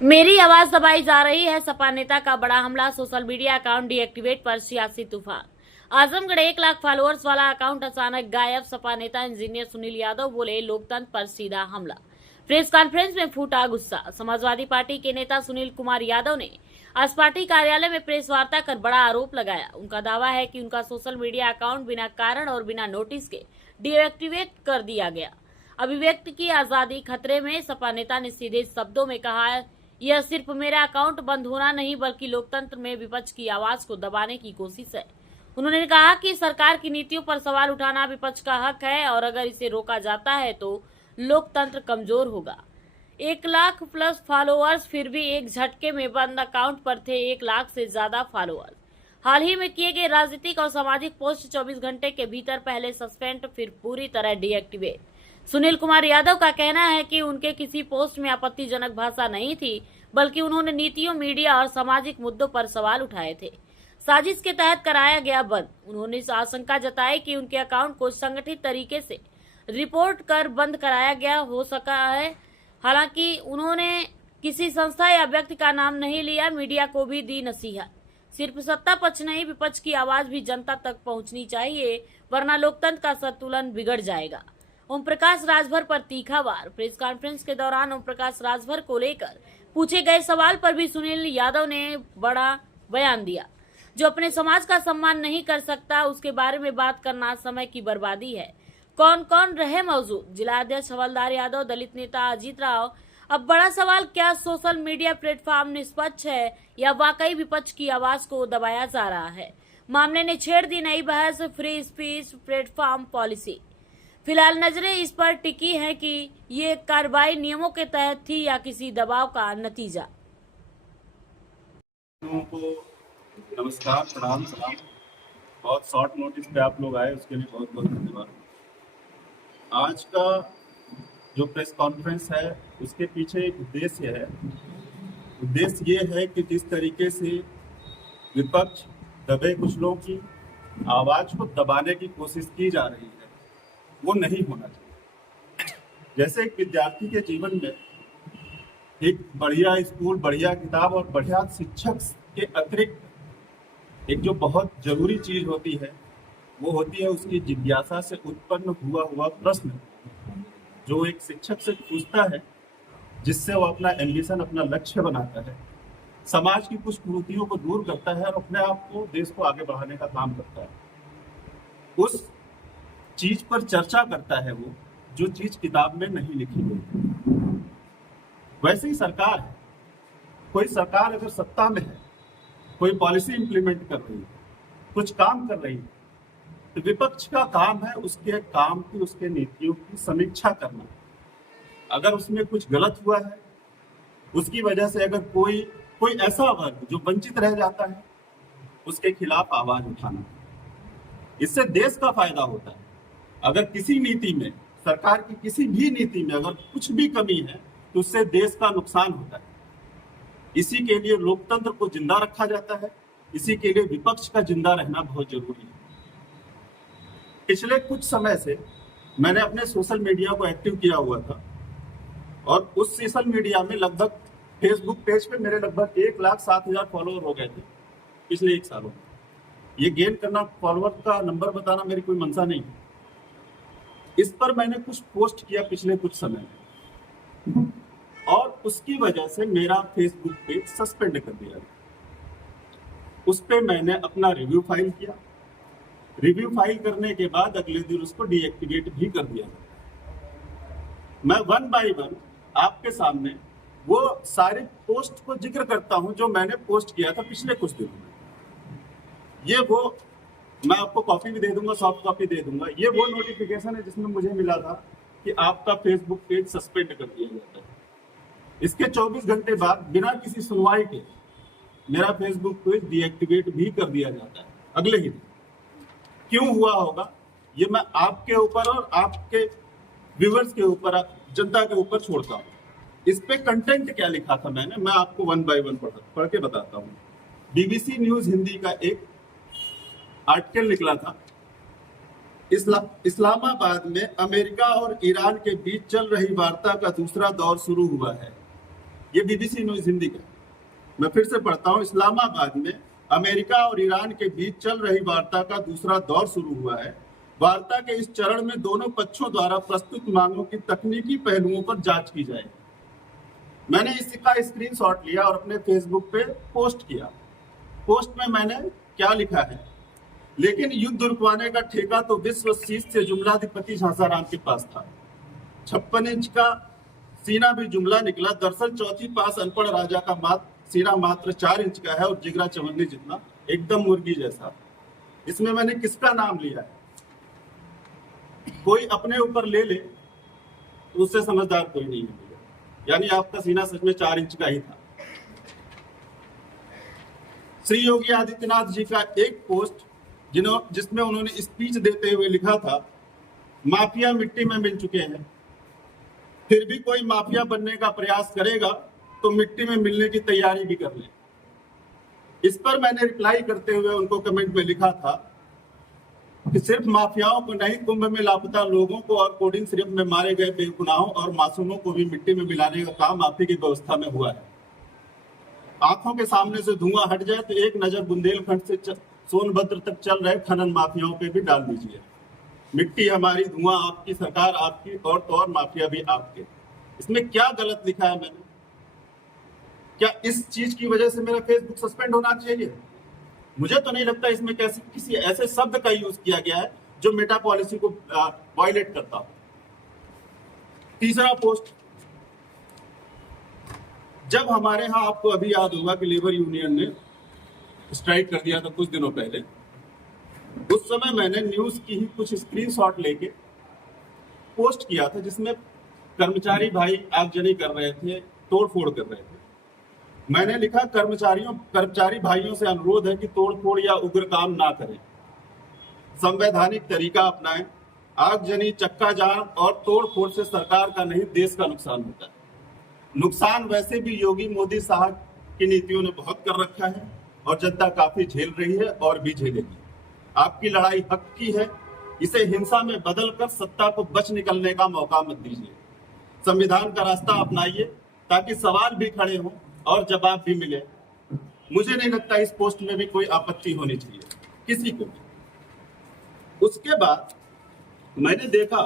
मेरी आवाज दबाई जा रही है। सपा नेता का बड़ा हमला, सोशल मीडिया अकाउंट डीएक्टिवेट पर सियासी तूफान। आजमगढ़ 1 लाख फॉलोअर्स वाला अकाउंट अचानक गायब। सपा नेता इंजीनियर सुनील यादव बोले, लोकतंत्र पर सीधा हमला। प्रेस कॉन्फ्रेंस में फूटा गुस्सा। समाजवादी पार्टी के नेता सुनील कुमार यादव ने आज पार्टी कार्यालय में प्रेस वार्ता कर बड़ा आरोप लगाया। उनका दावा है कि उनका सोशल मीडिया अकाउंट बिना कारण और बिना नोटिस के डीएक्टिवेट कर दिया गया। अभिव्यक्ति की आजादी खतरे में। सपा नेता ने सीधे शब्दों में कहा, यह सिर्फ मेरा अकाउंट बंद होना नहीं बल्कि लोकतंत्र में विपक्ष की आवाज को दबाने की कोशिश है। उन्होंने कहा कि सरकार की नीतियों पर सवाल उठाना विपक्ष का हक है और अगर इसे रोका जाता है तो लोकतंत्र कमजोर होगा। 1 लाख प्लस फॉलोअर्स फिर भी एक झटके में बंद अकाउंट पर थे 1 लाख से ज्यादा फॉलोअर्स। हाल ही में किए गए राजनीतिक और सामाजिक पोस्ट 24 घंटे के भीतर पहले सस्पेंड फिर पूरी तरह डीएक्टिवेट। सुनील कुमार यादव का कहना है कि उनके किसी पोस्ट में आपत्तिजनक भाषा नहीं थी, बल्कि उन्होंने नीतियों, मीडिया और सामाजिक मुद्दों पर सवाल उठाए थे। साजिश के तहत कराया गया बंद। उन्होंने आशंका जताई कि उनके अकाउंट को संगठित तरीके से रिपोर्ट कर बंद कराया गया हो सका है। हालांकि उन्होंने किसी संस्था या व्यक्ति का नाम नहीं लिया। मीडिया को भी दी नसीहत, सिर्फ सत्ता पक्ष नहीं, विपक्ष की आवाज भी जनता तक पहुंचनी चाहिए, वरना लोकतंत्र का संतुलन बिगड़ जाएगा। ओम प्रकाश राजभर पर तीखा वार। प्रेस कॉन्फ्रेंस के दौरान ओम प्रकाश राजभर को लेकर पूछे गए सवाल पर भी सुनील यादव ने बड़ा बयान दिया। जो अपने समाज का सम्मान नहीं कर सकता, उसके बारे में बात करना समय की बर्बादी है। कौन कौन रहे मौजूद? जिला अध्यक्ष हवलदार यादव, दलित नेता अजीत राव। अब बड़ा सवाल, क्या सोशल मीडिया प्लेटफॉर्म निष्पक्ष है या वाकई विपक्ष की आवाज को दबाया जा रहा है? मामले ने छेड़ दी नई बहस, फ्री स्पीच प्लेटफॉर्म पॉलिसी। फिलहाल नजरें इस पर टिकी हैं कि ये कार्रवाई नियमों के तहत थी या किसी दबाव का नतीजा। लोगों को नमस्कार, प्रणाम, सलाम। बहुत शॉर्ट नोटिस पे आप लोग आए, उसके लिए बहुत बहुत धन्यवाद। आज का जो प्रेस कॉन्फ्रेंस है उसके पीछे एक उद्देश्य है। उद्देश्य ये है कि जिस तरीके से विपक्ष दबे कुछ लोगों की आवाज को दबाने की कोशिश की जा रही है, वो नहीं होना चाहिए। जैसे एक विद्यार्थी के जीवन में एक बढ़िया स्कूल, बढ़िया किताब और बढ़िया शिक्षक के अतिरिक्त एक जो बहुत जरूरी चीज होती है, वो होती है उसकी जिज्ञासा से उत्पन्न हुआ प्रश्न, जो एक शिक्षक से पूछता है, जिससे वो अपना एम्बिशन, अपना लक्ष्य बनाता है, समाज की कुछ कुरीतियों को दूर करता है और अपने आप को, देश को आगे बढ़ाने का काम करता है। उस चीज पर चर्चा करता है वो, जो चीज किताब में नहीं लिखी गई। वैसे ही सरकार है। कोई सरकार अगर सत्ता में है, कोई पॉलिसी इंप्लीमेंट कर रही है, कुछ काम कर रही है, तो विपक्ष का काम है उसके काम की, उसके नीतियों की समीक्षा करना। अगर उसमें कुछ गलत हुआ है, उसकी वजह से अगर कोई ऐसा वर्ग जो वंचित रह जाता है, उसके खिलाफ आवाज उठाना। इससे देश का फायदा होता है। अगर किसी नीति में, सरकार की किसी भी नीति में अगर कुछ भी कमी है, तो उससे देश का नुकसान होता है। इसी के लिए लोकतंत्र को जिंदा रखा जाता है। इसी के लिए विपक्ष का जिंदा रहना बहुत जरूरी है। पिछले कुछ समय से मैंने अपने सोशल मीडिया को एक्टिव किया हुआ था और उस सोशल मीडिया में लगभग फेसबुक पेज पे मेरे लगभग 1,07,000 फॉलोअर हो गए थे पिछले 1 सालों में। ये गेन करना, फॉलोअर का नंबर बताना मेरी कोई मंशा नहीं। इस पर मैंने कुछ पोस्ट किया पिछले कुछ समय में और उसकी वजह से मेरा फेसबुक पेज सस्पेंड कर दिया गया। उस पर मैंने अपना रिव्यू फाइल किया। रिव्यू फाइल करने के बाद अगले दिन उसको डीएक्टिवेट भी कर दिया गया। मैं 1 बाय 1 आपके सामने वो सारे पोस्ट को जिक्र करता हूं जो मैंने पोस्ट किया था पिछले कुछ दिनों में। ये वो, मैं आपको कॉपी भी दे दूंगा, सॉफ्ट कॉपी दे दूंगा। ये वो नोटिफिकेशन है जिसमें मुझे मिला था कि आपका फेसबुक पेज सस्पेंड कर दिया जाता है। इसके 24 घंटे बाद बिना किसी सुनवाई के मेरा फेसबुक पेज डीएक्टिवेट भी कर दिया जाता है अगले ही दिन। क्यों हुआ होगा, ये मैं आपके ऊपर और आपके व्यूअर्स के ऊपर, जनता के ऊपर छोड़ता हूँ। इस पे कंटेंट क्या लिखा था मैं आपको 1 बाय 1 पढ़ के बताता हूँ। बीबीसी न्यूज हिंदी का एक आर्टिकल निकला था। इस्लामाबाद में अमेरिका और ईरान के बीच चल रही वार्ता का दूसरा दौर शुरू हुआ है। ये BBC न्यूज हिंदी का। मैं फिर से पढ़ता हूँ। इस्लामाबाद में अमेरिका और ईरान के बीच चल रही वार्ता का दूसरा दौर शुरू हुआ है। वार्ता के इस चरण में दोनों पक्षों द्वारा प्रस्तुत मांगों की तकनीकी पहलुओं पर जांच की जाएगी। मैंने इसका स्क्रीनशॉट लिया और अपने फेसबुक पे पोस्ट किया। पोस्ट में मैंने क्या लिखा है, लेकिन युद्ध रुकवाने का ठेका तो विश्व शीर्ष से जुमलाधिपति झांसाराम के पास था। 56 इंच का सीना भी जुमला निकला। दरअसल चौथी पास अनपढ़ राजा का सीना मात्र 4 इंच का है और जिगरा चवन्नी जितना, एकदम मुर्गी जैसा। इसमें मैंने किसका नाम लिया है? कोई अपने ऊपर ले ले तो उससे समझदार कोई नहीं है। यानी आपका सीना सच में 4 इंच का ही था। श्री योगी आदित्यनाथ जी का एक पोस्ट जिसमें उन्होंने स्पीच देते हुए लिखा था, माफिया मिट्टी में मिल चुके हैं, फिर भी कोई माफिया बनने का प्रयास करेगा तो मिट्टी में मिलने की तैयारी भी कर ले। इस पर मैंने रिप्लाई करते हुए उनको कमेंट में लिखा था कि सिर्फ माफियाओं को नहीं, कुंभ में लापता लोगों को और कोडिंग सिर्फ में मारे गए बेगुनाहों और मासूमों को भी मिट्टी में मिलाने का काम आप ही की व्यवस्था में हुआ है। आंखों के सामने से धुआं हट जाए तो एक नजर बुंदेलखंड से सोनभद्र तक चल रहे खनन माफियाओं पे भी डाल दीजिए। मिट्टी हमारी, धुआं आपकी, सरकार आपकी और तो और माफिया भी आपके। इसमें क्या गलत लिखा है मैंने? क्या इस चीज की वजह से मेरा फेसबुक सस्पेंड होना चाहिए? मुझे तो नहीं लगता इसमें किसी ऐसे शब्द का यूज किया गया है जो मेटा पॉलिसी को वायलेट करता हो। तीसरा पोस्ट, जब हमारे यहाँ, आपको अभी याद होगा कि लेबर यूनियन ने स्ट्राइक कर दिया था कुछ दिनों पहले, उस समय मैंने न्यूज की ही कुछ स्क्रीनशॉट लेके पोस्ट किया था जिसमें कर्मचारी भाई आगजनी कर रहे थे, तोड़फोड़ कर रहे थे। मैंने लिखा, कर्मचारी भाइयों से अनुरोध है कि तोड़फोड़ या उग्र काम ना करें, संवैधानिक तरीका अपनाएं। आगजनी, चक्का जाम और तोड़फोड़ से सरकार का नहीं, देश का नुकसान होता है। नुकसान वैसे भी योगी मोदी साहब की नीतियों ने बहुत कर रखा है और जनता काफी झेल रही है और भी झेलेगी। आपकी लड़ाई हक की है, इसे हिंसा में बदलकर सत्ता को बच निकलने का मौका मत दीजिए। संविधान का रास्ता अपनाइए ताकि सवाल भी खड़े हों और जवाब भी मिले। मुझे नहीं लगता इस पोस्ट में भी कोई आपत्ति होनी चाहिए किसी को भी। उसके बाद मैंने देखा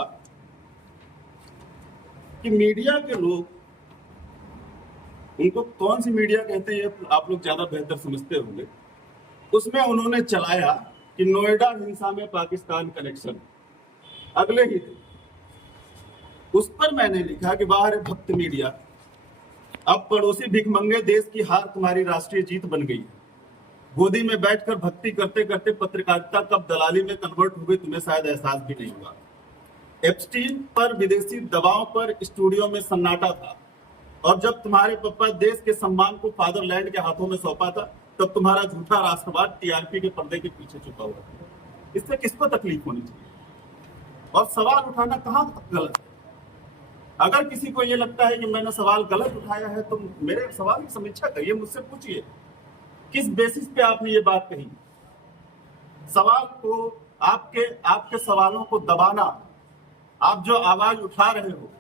कि मीडिया के लोग, उनको कौन सी मीडिया कहते हैं आप लोग ज्यादा बेहतर समझते होंगे, उसमें उन्होंने चलाया कि नोएडा हिंसा में पाकिस्तान कनेक्शन। अगले ही दिन उस पर मैंने लिखा कि बाहर भक्त मीडिया, अब पड़ोसी भिखमंगे देश की हार तुम्हारी राष्ट्रीय जीत बन गई है। गोदी में बैठकर भक्ति करते करते पत्रकारिता कब दलाली में कन्वर्ट हो गई तुम्हें शायद एहसास भी नहीं हुआ। एप्स्टीन पर विदेशी दबाव पर स्टूडियो में सन्नाटा था और जब तुम्हारे पापा देश के सम्मान को फादरलैंड के हाथों में सौंपा था तब तुम्हारा झूठा राष्ट्रवाद टीआरपी के पर्दे के पीछे छुपा हुआ था। इससे किसको तकलीफ होनी चाहिए? और सवाल उठाना कहाँ गलत है? अगर किसी को ये लगता है कि मैंने सवाल गलत उठाया है तो मेरे सवाल की समीक्षा करिए, मुझसे पूछिए किस बेसिस पे आपने ये बात कही। सवाल को, आपके सवालों को दबाना, आप जो आवाज उठा रहे हो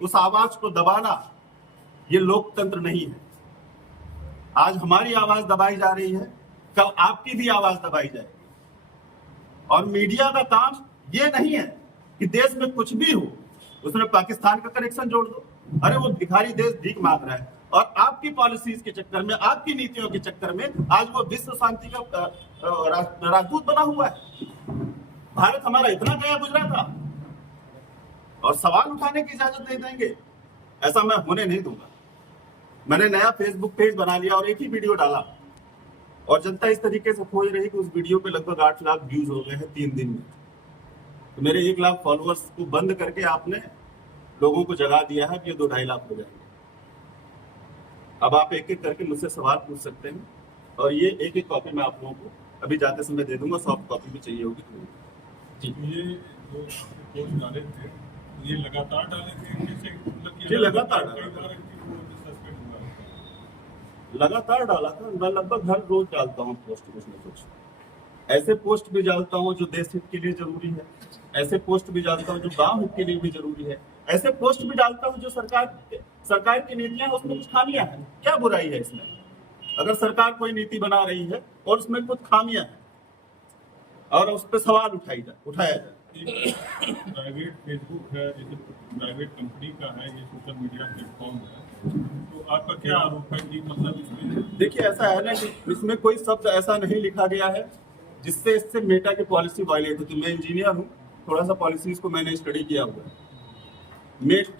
उस आवाज को दबाना, ये लोकतंत्र नहीं है। आज हमारी आवाज दबाई जा रही है, कल आपकी भी आवाज दबाई जाएगी। और मीडिया का काम ये नहीं है कि देश में कुछ भी हो उसमें पाकिस्तान का कनेक्शन जोड़ दो। अरे वो भिखारी देश भीख मांग रहा है और आपकी पॉलिसीज के चक्कर में, आपकी नीतियों के चक्कर में आज वो विश्व शांति का राजदूत बना हुआ है। भारत हमारा इतना गया गुजरा था और सवाल उठाने की इजाजत नहीं देंगे, ऐसा मैं होने नहीं दूंगा। मैंने नया फेसबुक पेज बना लिया और एक ही वीडियो डाला और जनता इस तरीके से खोज रही कि उस वीडियो पे लगभग 8 लाख व्यूज हो गए हैं 3 दिन में। तो मेरे 1 लाख फॉलोअर्स को बंद करके आपने लोगों को जगा दिया है कि ये 2-2.5 लाख हो जाएंगे। अब आप एक एक करके मुझसे सवाल पूछ सकते हैं और ये एक एक कॉपी मैं आप लोगों को अभी जाते समय दे दूंगा। सॉफ्ट कॉपी भी चाहिए होगी तो जी। ये जो पोस्ट डाले थे ये लगातार डाले थे कैसे, मतलब ये लगातार लगातार डाला था। मैं लगभग हर रोज डालता हूँ पोस्ट, कुछ न कुछ। ऐसे पोस्ट भी डालता हूँ जो देश हित के लिए जरूरी है, ऐसे पोस्ट भी डालता हूँ जो गांव हित के लिए भी जरूरी है, ऐसे पोस्ट भी डालता हूँ जो सरकार सरकार की नीतियां हैं, उसमें कुछ खामियां हैं। क्या बुराई है इसमें? अगर सरकार कोई नीति बना रही है और उसमें कुछ खामियां हैं और उस पर सवाल उठाया जाए। प्राइवेट फेसबुक है, जैसे प्राइवेट कंपनी का है, ये सोशल मीडिया प्लेटफॉर्म है, तो आपका क्या आरोप है कि मतलब इसमें? देखिए, ऐसा है ना कि इसमें कोई शब्द ऐसा नहीं लिखा गया है जिससे इससे मेटा की पॉलिसी वायलेट होती। मैं इंजीनियर हूँ, थोड़ा सा पॉलिसीज को मैंने स्टडी किया हुआ है।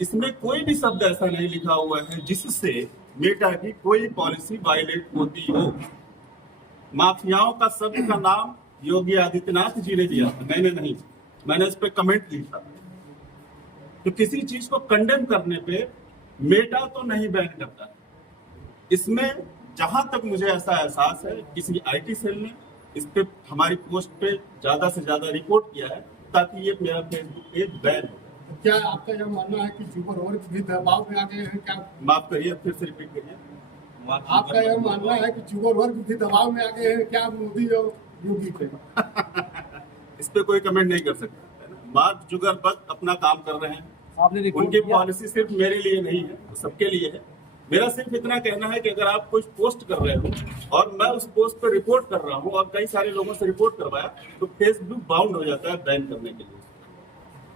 इसमें कोई भी शब्द ऐसा नहीं लिखा हुआ है जिससे मेटा की कोई पॉलिसी वायलेट होती हो। माफियाओं का शब्द का नाम योगी आदित्यनाथ जी ने दिया था, मैंने नहीं। मैंने इस पे कमेंट लिखा। तो किसी चीज को कंडेम करने पे मेटा तो नहीं बैन करता है। इसमें जहां तक मुझे ऐसा एहसास है, किसी आईटी सेल ने इस पे हमारी पोस्ट पे ज्यादा से ज्यादा रिपोर्ट किया है ताकि ये मेरा फेसबुक पेज बैन हो। तो क्या आपका यह मानना है कि युवा वर्ग भी दबाव में आ गए हैं? क्या माफ करिए, फिर से रिपीट करिए। आपका यह मानना है कि युवा वर्ग भी दबाव में आ गए हैं क्या मोदी और योगी पे? इस पे कोई कमेंट नहीं कर सकता। मार्क जुगरबर्ग अपना काम कर रहे हैं, उनकी पॉलिसी सिर्फ मेरे लिए नहीं है, वो सबके लिए है। मेरा सिर्फ इतना कहना है कि अगर आप कुछ पोस्ट कर रहे हो और मैं उस पोस्ट पर रिपोर्ट कर रहा हूं और कई सारे लोगों से रिपोर्ट करवाया, तो फेसबुक बाउंड हो जाता है बैन करने के लिए।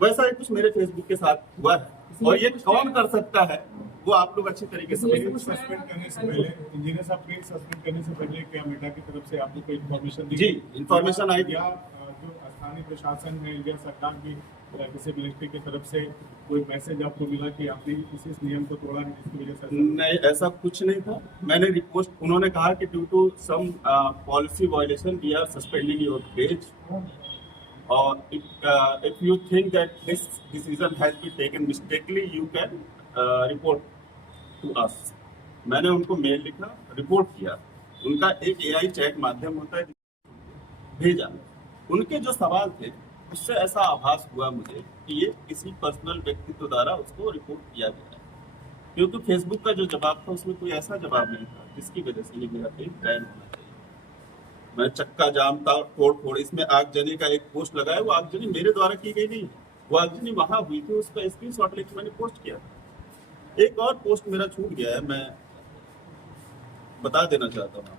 वैसा ही कुछ मेरे फेसबुक के साथ हुआ है और ये कौन कर सकता है वो आप लोग अच्छी तरीके से सस्पेंड करने से पहले, इंजीनियर साहब पेज सस्पेंड करने से पहले क्या मेटा की तरफ से आपको कोई इन्फॉर्मेशन दी? जी, इन्फॉर्मेशन आई। या जो स्थानीय प्रशासन है या सरकार की किसी मिनिस्ट्री की तरफ से कोई मैसेज आपको मिला कि आपने इस नियम को तोड़ा है जिसकी वजह से? नहीं, ऐसा कुछ नहीं था। मैंने रिपोर्ट, उन्होंने कहा कि due to some policy violation we are suspending your page, और if you think that this decision has been taken mistakenly, you can report to us. मैंने उनको मेल लिखा, रिपोर्ट किया। उनका एक AI चैट माध्यम होता है, भेजा। उनके जो सवाल थे उससे ऐसा आभास हुआ मुझे कि ये किसी पर्सनल व्यक्तित्व द्वारा उसको रिपोर्ट किया गया है, क्योंकि फेसबुक का जो जवाब था उसमें कोई ऐसा जवाब नहीं था जिसकी वजह से ये मेरा पेज बैन होना चाहिए। मैं चक्का जाम था, तोड़, इसमें आगजनी का एक पोस्ट लगाया, वो आगजनी मेरे द्वारा की गई नहीं, वो आगजनी वहां हुई थी, उसका स्क्रीनशॉट लेकर मैंने पोस्ट किया। एक और पोस्ट मेरा छूट गया है, मैं बता देना चाहता हूँ।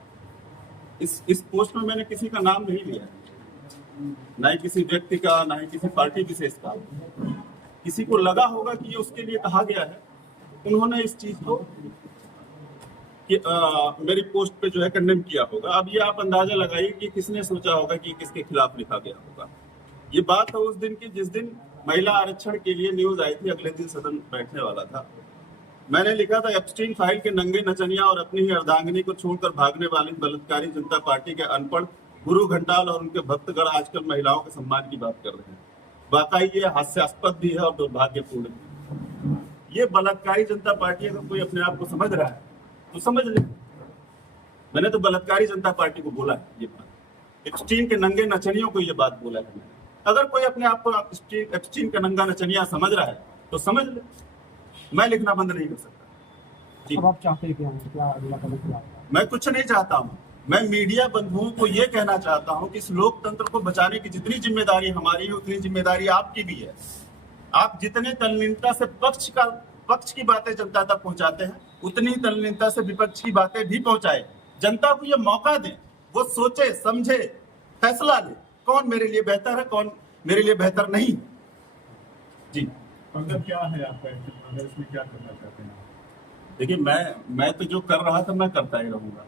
इस पोस्ट में मैंने किसी का नाम नहीं लिया, ना ही किसी व्यक्ति का, ना ही किसी पार्टी विशेष का। किसी को लगा होगा कि ये उसके लिए कहा गया है, उन्होंने इस चीज को कि मेरी पोस्ट पे जो है कंडेम किया होगा। अब ये आप अंदाजा लगाइए कि किसने सोचा होगा कि किसके खिलाफ लिखा गया होगा। ये बात है उस दिन की जिस दिन महिला आरक्षण के लिए न्यूज आई थी, अगले दिन सदन बैठने वाला था। मैंने लिखा था, एप्स्टीन फाइल के नंगे नचनिया और अपनी ही अर्धांगिनी को छोड़कर भागने वाली बलात्कारी जनता पार्टी के अनपढ़ गुरु घंटाल और उनके भक्तगण आजकल महिलाओं के सम्मान की बात कर रहे हैं। वाकई ये हास्यास्पद भी है और दुर्भाग्यपूर्ण भी। ये बलात्कारी जनता पार्टी अगर कोई अपने आप को समझ रहा है तो समझ ले। मैंने तो बलात्कारी जनता पार्टी को बोला है ये बात, एप्स्टीन के नंगे नचनियों को ये बात बोला है मैंने। अगर कोई अपने आप को एप्स्टीन का नंगा नचनिया समझ रहा है तो समझ ले, मैं लिखना बंद नहीं कर सकता जी। अब आप चाहते हैं क्या अगला कदम क्या होगा? मैं कुछ नहीं चाहता हूँ, मैं मीडिया बंधुओं को ये कहना चाहता हूँ कि इस लोकतंत्र को बचाने की जितनी जिम्मेदारी हमारी है उतनी जिम्मेदारी आपकी भी है। आप जितने तल्लीनता से पक्ष की बातें जनता तक पहुंचाते हैं, उतनी तल्लीनता से विपक्ष की बातें भी पहुंचाए। जनता को ये मौका दें, वो सोचे समझे फैसला ले, कौन मेरे लिए बेहतर है, कौन मेरे लिए बेहतर नहीं जी। मतलब क्या है आपका, अगर इसमें क्या करना चाहते हैं? देखिए, मैं तो जो कर रहा था मैं करता ही रहूंगा।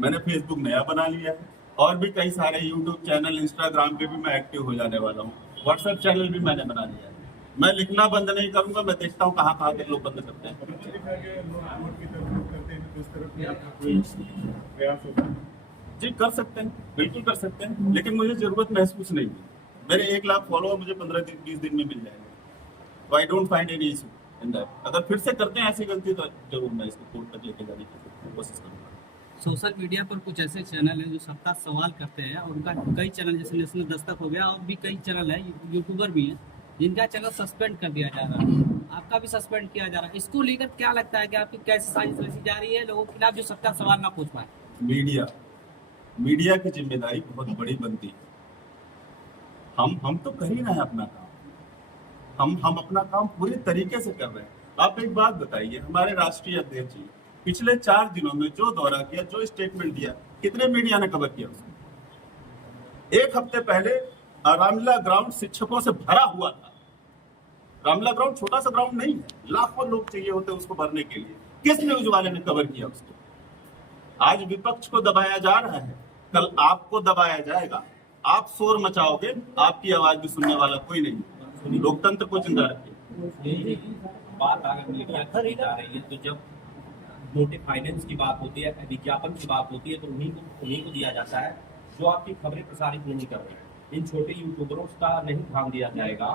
मैंने फेसबुक नया बना लिया है और भी कई सारे यूट्यूब चैनल, इंस्टाग्राम पे भी मैं एक्टिव हो जाने वाला हूँ। व्हाट्सएप चैनल भी मैंने बना लिया है। मैं लिखना बंद नहीं करूंगा, मैं देखता हूँ कहाँ के लोग बंद करते हैं। जी कर सकते हैं, बिल्कुल कर सकते हैं, लेकिन मुझे जरूरत महसूस नहीं है। मेरे 1 लाख फॉलोअर मुझे 15-20 दिन में मिल जाएंगे। I don't find any issue in that. अगर फिर से करते हैं ऐसी गलती तो जरूर मैं इसको कोर्ट तक लेके जाने की कोशिश करूंगा। सोशल मीडिया पर कुछ ऐसे चैनल हैं जो सबका सवाल करते हैं, और उनका कई चैनल जैसे नेशनल दस्तक हो गया और भी कई चैनल है, यूट्यूबर भी हैं जिनका चैनल सस्पेंड कर दिया जा रहा है, आपका भी सस्पेंड किया जा रहा है। इसको लेकर क्या लगता है कि आपकी कैसी साजिश रची जा रही है लोगों के खिलाफ जो सबका सवाल ना पूछ पाए? मीडिया की जिम्मेदारी बहुत बड़ी बनती है। हम तो कर ही रहे हैं अपना काम, हम अपना काम पूरे तरीके से कर रहे हैं। आप एक बात बताइए, हमारे राष्ट्रीय अध्यक्ष जी पिछले 4 दिनों में जो दौरा किया, जो स्टेटमेंट दिया, कितने मीडिया ने कवर किया उसको? एक हफ्ते पहले रामलीला ग्राउंड शिक्षकों से भरा हुआ था। रामलीला ग्राउंड छोटा सा ग्राउंड नहीं है, लाखों लोग चाहिए होते उसको भरने के लिए। किस न्यूज वाले ने कवर किया उसको? आज विपक्ष को दबाया जा रहा है, कल आपको दबाया जाएगा। आप शोर मचाओगे, आपकी आवाज भी सुनने वाला कोई नहीं। लोकतंत्र को जिंदा रखिए। बात अगर मीडिया की जा रही है तो जब मोटे फाइनेंस की बात होती है, विज्ञापन की बात होती है, तो उन्हीं को दिया जाता है जो आपकी खबरें प्रसारित नहीं कर रहे हैं। इन छोटे यूट्यूबरों का नहीं ध्यान दिया जाएगा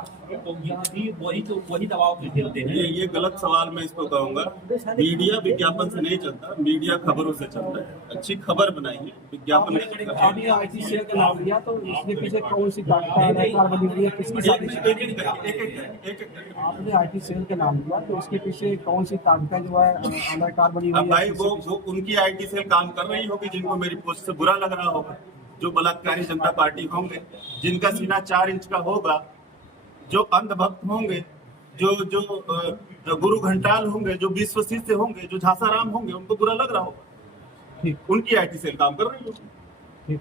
तो यहाँ भी वही दबाव में खेलते हैं। ये गलत सवाल मैं इसको कहूंगा। मीडिया विज्ञापन से नहीं चलता, मीडिया खबरों से चलता है। अच्छी खबर बनाइए, विज्ञापन नहीं चलता। अभी आईटीसीएल का नाम लिया तो इसके पीछे कौन सी कार बनी हुई है, किसकी साजिश है? आपने आईटीसीएल का नाम लिया तो इसके पीछे कौन सी तालिका जो है अनाकार बनी हुई अब है? भाई वो उनकी आईटी सेल काम कर रही होगी, जिनको मेरी पोस्ट से बुरा लग रहा होगा। जो बलात्कारी जनता पार्टी होंगे, जिनका सीना 4 इंच का होगा, जो अंधभक्त होंगे, जो गुरु घंटाल होंगे, जो विश्व शिष्य होंगे, जो झासाराम होंगे, उनको बुरा लग रहा होगा। उनकी आईटी सेल काम कर रही होगी। ठीक।